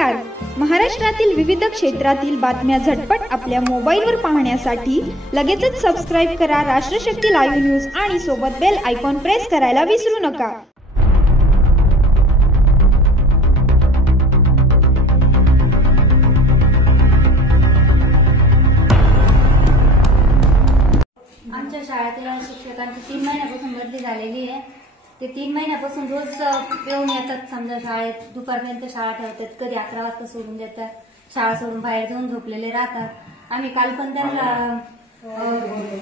नमस्कार. महाराष्ट्रातील विविध क्षेत्रातील बातम्या झटपट आपल्या मोबाईलवर पाहण्यासाठी लगेचच सबस्क्राईब करा राष्ट्रशक्ती लाईव्ह न्यूज आणि सोबत बेल आयकॉन प्रेस करायला विसरू नका. आमच्या शाळेतील शिक्षकांची 3 महिन्यापासून बदली झालेली आहे. ते 3 महिन्यापासून रोज येऊन येतात. समजा शाळेत दुपारपर्यंत शाळा ठेवतात, कधी 11 वाजता सोडून देतात. शाळा सोडून बाहेर जाऊन झोपलेले राहतात. आम्ही काल पण त्यांना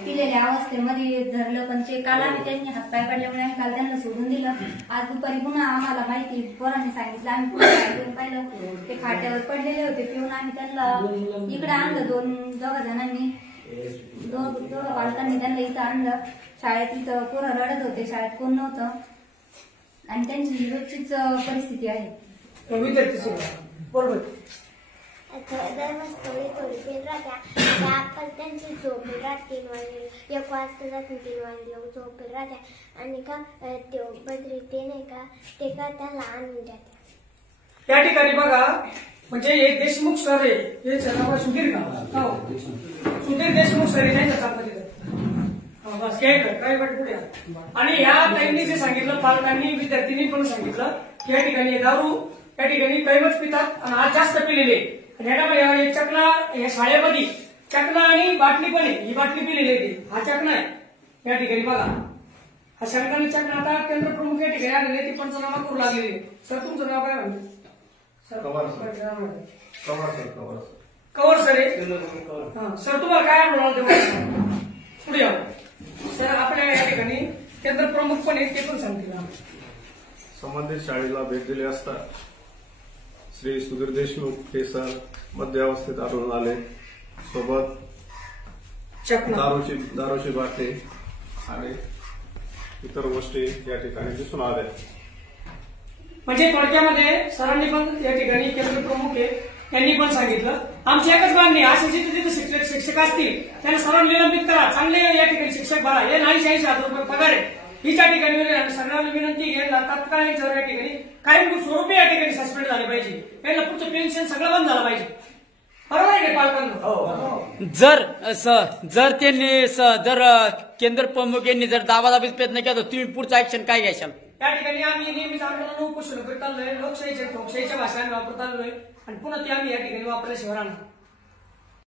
पिलेल्या अवस्थेमध्ये धरलं, पण ते काल आम्ही त्यांनी हातपाय काढल्यामुळे आम्ही काल त्यांना सोडून दिलं. आज दुपारी पुन्हा आम्हाला माहिती पोरांनी सांगितलं, आम्ही पुन्हा शाळेतून पाहिलं ते खाट्यावर पडलेले होते. पिऊन आम्ही त्यांना इकडे आणलं. दोघा जणांनी दोघं बालकांनी त्यांना इथं आणलं. शाळेत इथं पोरं रडत होते, शाळेत कोण नव्हतं आणि त्यांची रोजचीच परिस्थिती आहे. बरोबर थोडी फेल राहत्या आपण त्यांची झोपेल राहत 3 वाजले 1 वाजता जात 3 वाजले झोपेल राहत्या आणि का ते बद्री ते नाही का ते का त्याला आणून द्यात. त्या ठिकाणी बघा, म्हणजे एक देशमुख सर आहे, हे नाव सुधीर का सुधीर देशमुख सर आहे प्रायव्हेट पुढे. आणि या ताईंनी जे सांगितलं, पालकांनी विद्यार्थ्यांनी पण सांगितलं की या ठिकाणी दारू या ठिकाणी कैवच पितात आणि आज जास्त पिलेले. चकना या शाळेमध्ये चकना आणि बाटली पण आहे. ही बाटली पिलेली आहे, हा चकना आहे या ठिकाणी बघा. हा शंकरांनी चकना आता केंद्र प्रमुख या ठिकाणी आलेले, ती पंचनामा करू लागलेली. सर तुमचं नाव काय म्हणते? कवर सर आहे सर. तुम्हाला काय अनुभव पुढे या सर. आपल्या या ठिकाणी केंद्र प्रमुख पण आहेत, ते पण सांगतील. संबंधित शाळेला भेट दिली असता श्री सुधीर देशमुख हे सर मध्यावस्थेत आढळून आले. सोबत दारूची बाटली आणि इतर गोष्टी या ठिकाणी दिसून आल्या. म्हणजे थोडक्यामध्ये सरांनी पण या ठिकाणी केंद्र प्रमुख आहे, त्यांनी पण सांगितलं आमची एकच मागणी, असे जिथे शिक्षक असतील त्यांना सर्वांना निलंबित करा. चांगले या ठिकाणी शिक्षक भरा. हे 80,000 रुपये पगार आहे. हिच्या ठिकाणी सगळ्यांना विनंती घ्यायला तात्काळ यांच्यावर या ठिकाणी काही स्वरूपी या ठिकाणी सस्पेंड झाले पाहिजे. त्यांना पुढचं पेन्शन सगळं बंद झालं पाहिजे. बरोबर आहे पालकांना. जर त्यांनी जर केंद्र प्रमुख यांनी जर दाबादाबीचा प्रयत्न केला तर तुम्ही पुढचं ऍक्शन काय घ्याल? त्या ठिकाणी आम्ही नेहमीच आंदोलन उपोषण करत आलोय. लोकशाहीच्या भाषा वापरत आलोय आणि पुन्हा ते आम्ही या ठिकाणी वापरल्याशिवाय राहणार.